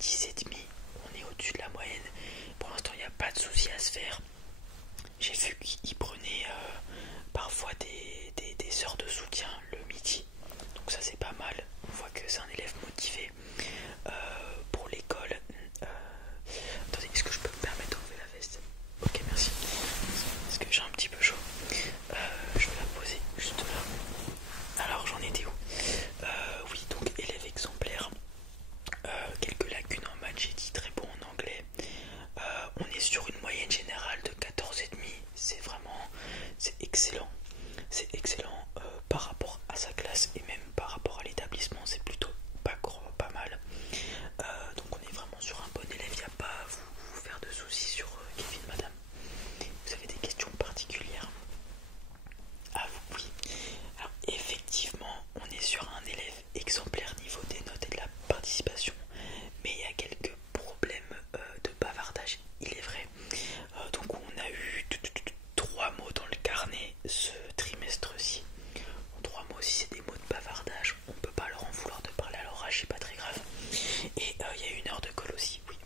10,5, on est au-dessus de la moyenne. Pour l'instant, il n'y a pas de souci à se faire. J'ai vu qu'il prenait parfois des heures de soutien le midi. Donc ça c'est pas mal. On voit que c'est un élève motivé pour l'école. Attendez, est-ce que je peux me permettre d'enlever la veste? Ok, merci. Parce que j'ai un petit peu chaud. Je vais la poser juste là. Alors j'en étais où? Oui, donc élève exemplaire. Quelques lacunes en maths, j'ai dit très bon en anglais. On est sur une moyenne générale de 14,5. C'est excellent. C'est excellent par rapport à sa classe et même par rapport à l'établissement. C'est plutôt pas mal. Donc on est vraiment sur un bon élève. Il n'y a pas à vous faire de soucis sur Kevin, madame. Vous avez des questions particulières? Ah oui. Alors effectivement, on est sur un élève exemplaire niveau des notes et de la participation, mais il y a quelques problèmes de bavardage, il est vrai. Donc on a eu 3 mots dans le carnet ce trimestre-ci. 3 mots, si c'est des mots de bavardage, on peut pas leur en vouloir de parler à l'orage, c'est pas très grave. Et il y a 1 heure de colle aussi, oui.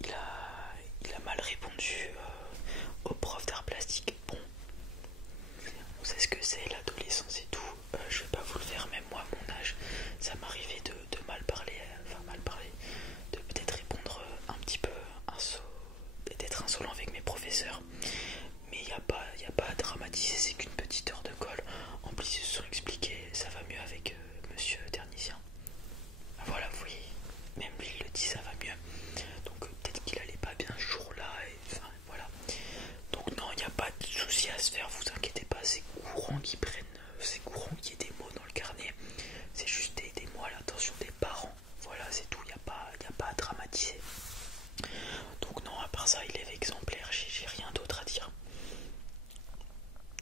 Il a mal répondu au prof d'art plastique. Bon, on sait ce que c'est l'adolescence et tout. Je vais pas vous le faire, même moi à mon âge, ça m'arrivait de mal parler, de peut-être répondre un petit peu d'être insolent avec mes professeurs. Mais il n'y a pas à dramatiser, c'est qu'une petite heure de colle. En plus ils se sont expliqués, ça va mieux avec monsieur Ternisien. Ah, voilà, oui, même lui il le dit, ça va mieux. Donc peut-être qu'il allait pas bien ce jour-là, et enfin voilà. Donc non, il n'y a pas de souci à se faire, vous inquiétez pas, c'est courant qu'ils prennent, c'est courant qu'il y ait des mots dans le carnet. C'est juste des mots à l'attention des parents. Voilà, c'est tout, il n'y a pas à dramatiser. Donc non, à part ça, il est exemplaire, j'ai rien d'autre à dire.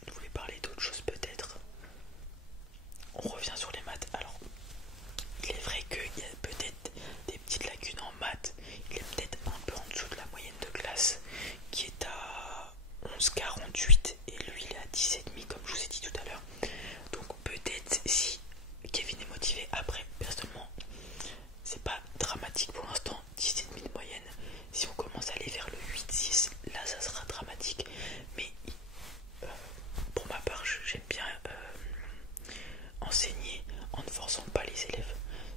Vous voulez parler d'autre chose peut-être? On revient sur les maths. Alors, il est vrai qu'il y a peut-être des petites lacunes en maths. Il est peut-être un peu en dessous de la moyenne de classe, qui est à 11,48 et lui il est à 10,5 comme je vous ai dit tout à l'heure. Donc peut-être si Kevin est motivé, après personnellement c'est pas dramatique pour l'instant, 10,5 de moyenne. Si on commence à aller vers le 8,6, là ça sera dramatique. Mais pour ma part j'aime bien enseigner en ne forçant pas les élèves.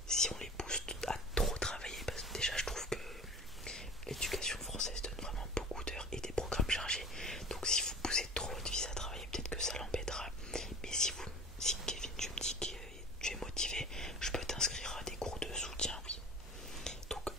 Si on les pousse à trop travailler, parce que déjà je trouve que l'éducation française donne vraiment beaucoup d'heures et des programmes chargés. Donc si vous poussez trop votre fils à travailler, peut-être que ça l'embêtera. Mais si Kevin, tu me dis que tu es motivé, je peux t'inscrire à des cours de soutien, oui. Donc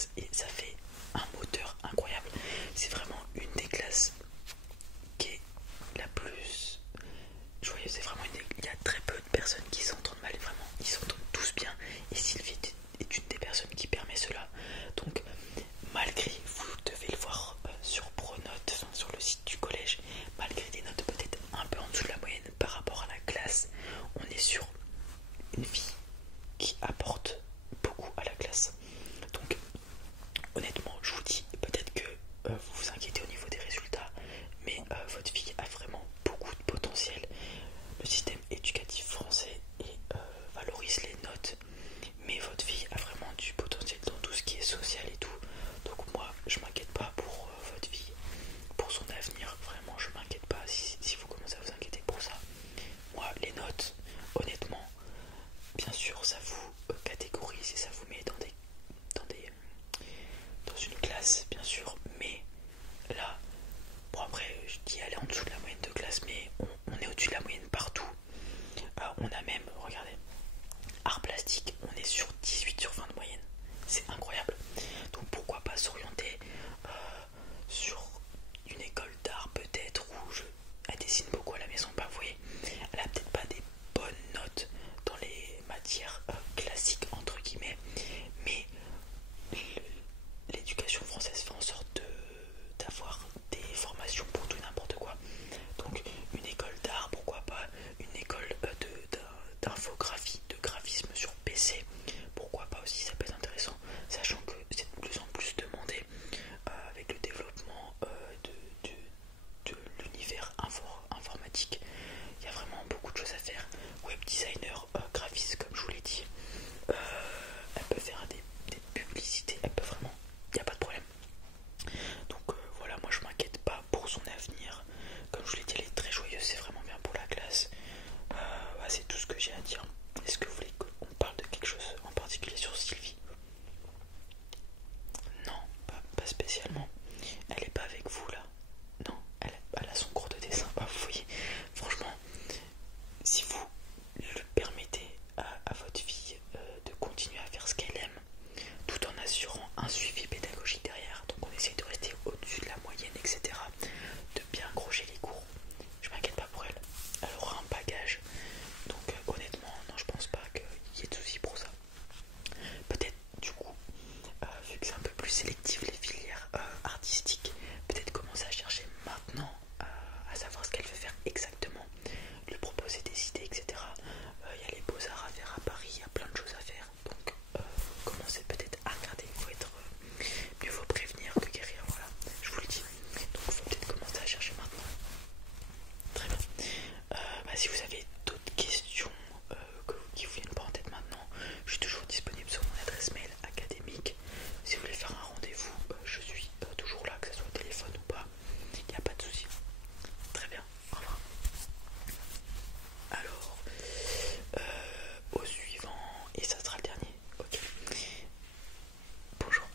classe et ça fait un moteur incroyable. C'est vraiment une des classes qui est la plus joyeuse. C'est vraiment il y a très peu de personnes qui s'entendent mal, vraiment ils s'entendent tous bien et Sylvie est une des personnes qui permet cela. Donc malgré, vous devez le voir sur Pronote, enfin, sur le site du collège, malgré des notes peut-être un peu en dessous de la moyenne par rapport à la classe, on est sur une fille qui apporte beaucoup à la classe. Donc honnêtement je vous dis, peut-être que vous vous inquiétez au niveau des résultats, mais votre fille a vraiment beaucoup de potentiel. Le système éducatif français valorise les notes, mais votre fille a vraiment du potentiel dans tout ce qui est social et tout. Donc moi je m'inquiète pas pour votre fille, pour son avenir, vraiment je m'inquiète pas si vous commencez à vous inquiéter pour ça. Moi les notes, honnêtement, bien sûr ça vous catégorise et ça vous met dans une classe bien sûr, mais là, bon après je dis aller en dessous de la moyenne de classe, mais on est au-dessus de la moyenne partout. On a même, regardez, art plastique, on est sur 18 sur 20 de moyenne, c'est incroyable. Donc pourquoi pas s'orienter sur une école d'art peut-être où elle dessine beaucoup à la maison. Bah vous voyez, elle a peut-être pas des bonnes notes dans les matières classiques entre guillemets, mais l'éducation française fait en sorte d'avoir des formations pour tout et n'importe quoi. Donc une école d'art, pourquoi pas une école d'infographie, de graphisme sur PC, pourquoi pas aussi, ça peut être intéressant, sachant que c'est de plus en plus demandé avec le développement de l'univers informatique. Il y a vraiment beaucoup de choses à faire. Web designer, graphiste comme je vous l'ai dit, elle peut faire des publicités, elle peut vraiment, il n'y a pas de problème. Donc voilà, moi je m'inquiète pas pour son avenir. Comme je vous l'ai dit, elle est très joyeuse, c'est vraiment bien pour la classe. C'est tout ce que j'ai à dire. Est-ce que vous voulez qu'on parle de quelque chose en particulier sur Sylvie? Non, pas spécialement. Elle est pas avec vous là. Non, elle a son cours de dessin. Vous voyez, franchement, si vous le permettez à votre fille de continuer à faire ce qu'elle aime, tout en assurant un suivi pédagogique derrière, donc on essaie de rester au-dessus de la moyenne, etc., de bien accrocher les cours, je m'inquiète pas pour elle. Elle aura un bagage, donc honnêtement, non, je pense pas qu'il y ait de soucis pour ça. Peut-être du coup, vu que c'est un peu plus sélectif les filières artistiques, peut-être commencer à chercher maintenant à savoir ce qu'elle veut faire exactement, lui proposer des idées, etc. Il y a les beaux-arts à faire à Paris, il y a plein de choses à faire, donc commencez peut-être à regarder. Il faut être mieux vaut prévenir que guérir, voilà, je vous le dis. Donc il faut peut-être commencer à chercher maintenant. Très bien. Si vous avez d'autres questions qui vous viennent pas en tête maintenant, je suis toujours disponible sur mon adresse mail académique. Si vous voulez faire un rendez-vous, je suis toujours là, que ce soit au téléphone ou pas, il n'y a pas de souci. Très bien, au revoir. Alors, au suivant, et ça sera le dernier, ok. Bonjour,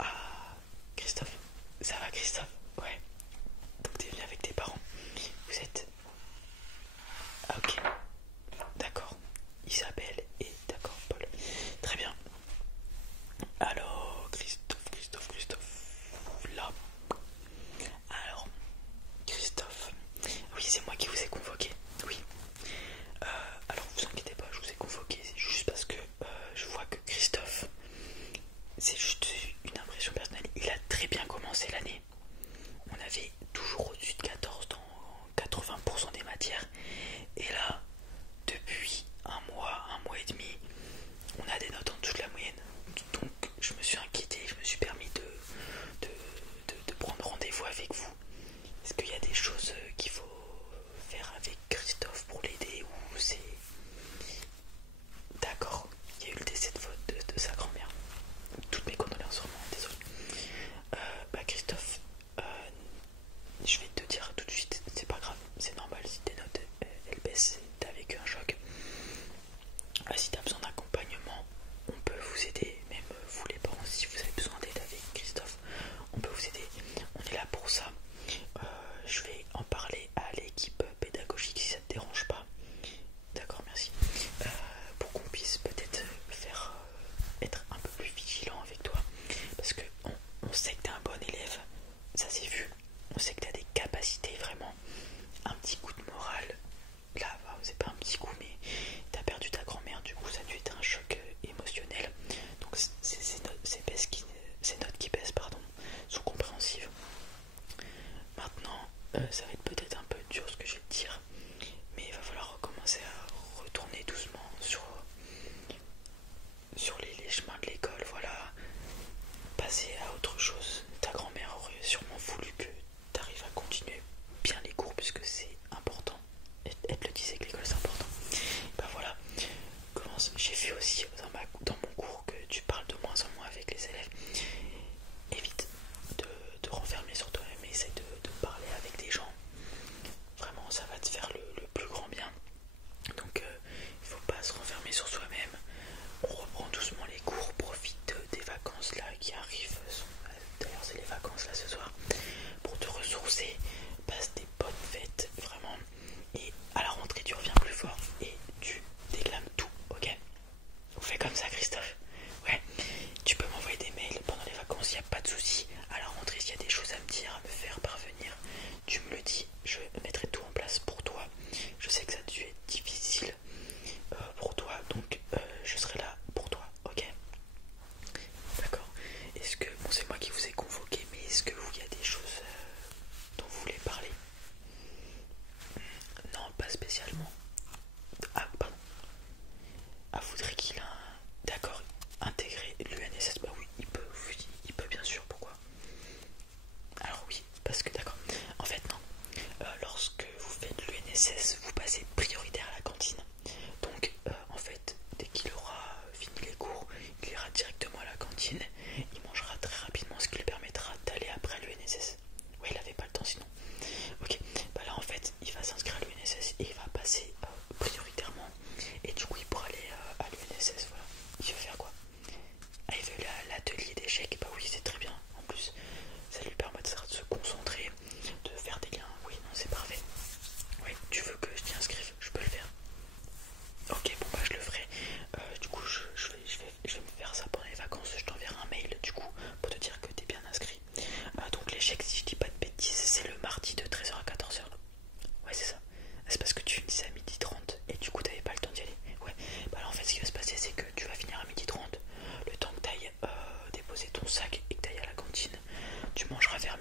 Christophe, ça va Christophe? Ouais, donc t'es venu avec tes parents, vous êtes... Ok, d'accord, Isabelle et d'accord, Paul, très bien. Alors, Christophe, là. Alors, Christophe, oui, c'est moi qui vous ai convoqué, oui. Alors, vous inquiétez pas, je vous ai convoqué, c'est juste parce que je vois que Christophe, c'est juste une impression personnelle, il a très bien commencé l'année. On avait toujours au-dessus de 14 dans 80% des matières. Et là, depuis un mois et demi, on a des notes en dessous de la moyenne. Donc je me suis inquiété, je me suis permis de prendre rendez-vous avec vous. Est-ce qu'il y a des choses qu'il faut faire avec Christophe pour l'aider ou c'est... D'accord, il y a eu le décès de sa grand-mère. Toutes mes condoléances, vraiment, désolé. Christophe, je vais te dire tout de suite, c'est pas grave, c'est normal si tes notes ça va être peut-être un peu dur ce que je vais te dire, mais il va falloir recommencer à retourner doucement sur les chemins de l'école, voilà, passer à autre chose. Ta grand-mère aurait sûrement voulu que tu arrives à continuer bien les cours puisque c'est important. Elle te le disait que l'école c'est important. Ben voilà, j'ai vu aussi dans mon cours que tu parles de moins en moins avec les élèves. Évite de renfermer sur toi-même et essaye de parler avec des gens. Vraiment, ça va te faire le plus grand bien. Donc il faut pas se renfermer sur soi-même. On reprend doucement les cours, profite des vacances là qui arrivent. D'ailleurs c'est les vacances là ce soir. Pour te ressourcer, passe des bonnes fêtes vraiment. Et à la rentrée tu reviens plus fort et tu déclames tout, ok? On fait comme ça Christophe. Ouais, tu peux m'envoyer des mails pendant les vacances, il n'y a pas de souci. À la rentrée s'il y a des choses à me dire, à me faire parvenir, tu me le dis, je mettrai tout en place pour toi. Je sais que ça a dû être difficile pour toi, donc je serai là pour toi, ok? D'accord. Est-ce que, bon c'est moi qui vous ai convoqué, mais est-ce que vous, il y a des choses dont vous voulez parler? Non, pas spécialement. Ah, pardon. Ah, voudrait qu'il a d'accord, intégrer l'UNSS, bah oui, il peut bien sûr, pourquoi? Alors oui, parce que d'accord, en fait non, lorsque vous faites l'UNSS, vous passez prioritaire à la cantine. Donc en fait, dès qu'il aura fini les cours, il ira directement à la cantine, il mangera très rapidement, ce qui lui permettra d'aller après l'UNSS. Ouais, il avait pas le temps sinon. Ok, bah là en fait, il va s'inscrire à l'UNSS et il va passer prioritairement, et du coup il pourra aller à l'UNSS, voilà. Il veut faire quoi? Ah, il veut l'atelier d'échecs, bah oui, c'est très bien. En plus, ça lui permettra de se concentrer, de faire des liens. Oui, non, c'est parfait. Oui, tu veux que je t'y inscrive? Je peux le faire. Ok, bon bah je le ferai. Du coup, je vais me faire ça pendant les vacances. Je t'enverrai un mail du coup pour te dire que t'es bien inscrit. Donc l'échec, si je dis pas de bêtises, c'est le mardi de 13h à 14h. Ouais, c'est ça. C'est parce que tu me disais à 12h30 et du coup t'avais pas le temps d'y aller. Ouais, bah là en fait ce qui va se passer c'est que tu vas finir à 12h30. Le temps que t'ailles déposer ton sac et que t'ailles à la cantine, tu mangeras vers